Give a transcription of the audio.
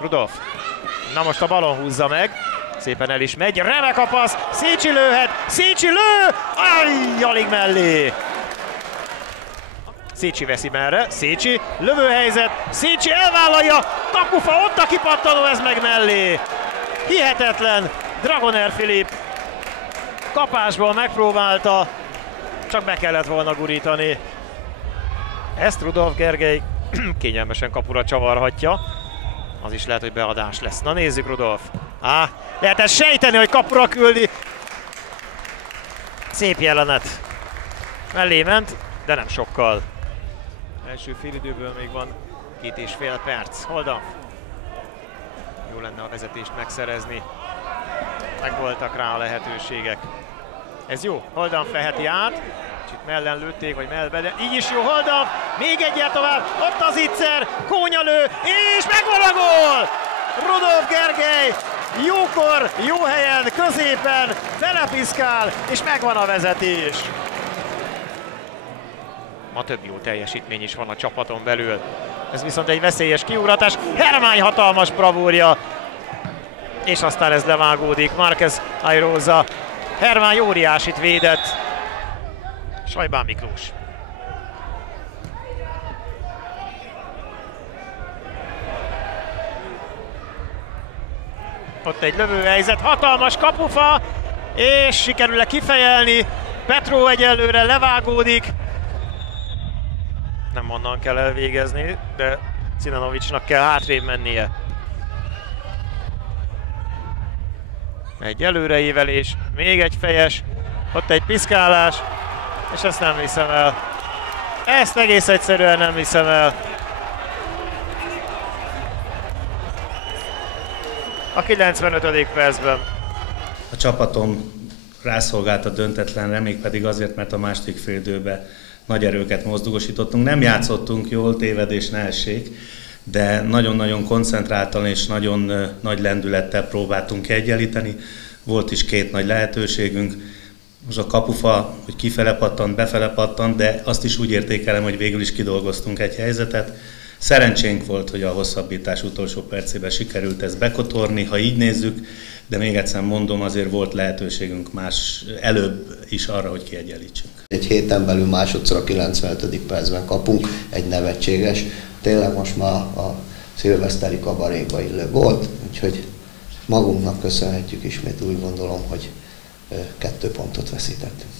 Rudolf. Na most a balon húzza meg. Szépen el is megy. Remek a passz. Szécsi lőhet. Szécsi lő! Ajj, alig mellé. Szécsi veszi merre. Szécsi. Lövőhelyzet. Szécsi elvállalja. Kapufa ott a kipattanó, ez meg mellé. Hihetetlen. Dragoner Filip kapásból megpróbálta. Csak be kellett volna gurítani. Ezt Rudolf Gergely kényelmesen kapura csavarhatja. Az is lehet, hogy beadás lesz. Na nézzük, Rudolf. Lehet ezt sejteni, hogy kapura küldi. Szép jelenet. Mellé ment, de nem sokkal. Első félidőből még van 2,5 perc. Holdan. Jó lenne a vezetést megszerezni. Megvoltak rá a lehetőségek. Ez jó. Holdan feheti át. Kicsit mellen lőtték, vagy mellbe, de így is jó Holdan. Még egyet tovább. Ott az Itzer. Kónya lő. És megvan a gól! Rudolf Gergely jókor, jó helyen, középen, telepiszkál, és megvan a vezetés. Ma több jó teljesítmény is van a csapaton belül. Ez viszont egy veszélyes kiugratás. Hermány hatalmas bravúrja. És aztán ez levágódik. Márquez Airosa. Hermány óriásit védett. Sajbán Miklós. Ott egy lövőhelyzet, hatalmas kapufa, és sikerül-e kifejelni. Petró egyelőre levágódik. Nem onnan kell elvégezni, de Cinanovicsnak kell hátrébb mennie. Egy előreévelés, még egy fejes, ott egy piszkálás, és ezt nem viszem el. Ezt egész egyszerűen nem viszem el. A 95. percben. A csapatom rászolgált a döntetlenre, mégpedig azért, mert a második félidőben nagy erőket mozdulósítottunk. Nem játszottunk jól, tévedés ne essék, de nagyon-nagyon koncentráltan és nagyon nagy lendülettel próbáltunk kiegyenlíteni. Volt is 2 nagy lehetőségünk. Most a kapufa, hogy kifele pattant, befele pattant, de azt is úgy értékelem, hogy végül is kidolgoztunk egy helyzetet. Szerencsénk volt, hogy a hosszabbítás utolsó percében sikerült ezt bekotorni, ha így nézzük, de még egyszer mondom, azért volt lehetőségünk más előbb is arra, hogy kiegyenlítsünk. Egy héten belül másodszor a 95. percben kapunk egy nevetséges, tényleg most már a szilveszteri kabaréba illő gólt, úgyhogy magunknak köszönhetjük ismét, úgy gondolom, hogy 2 pontot veszítettünk.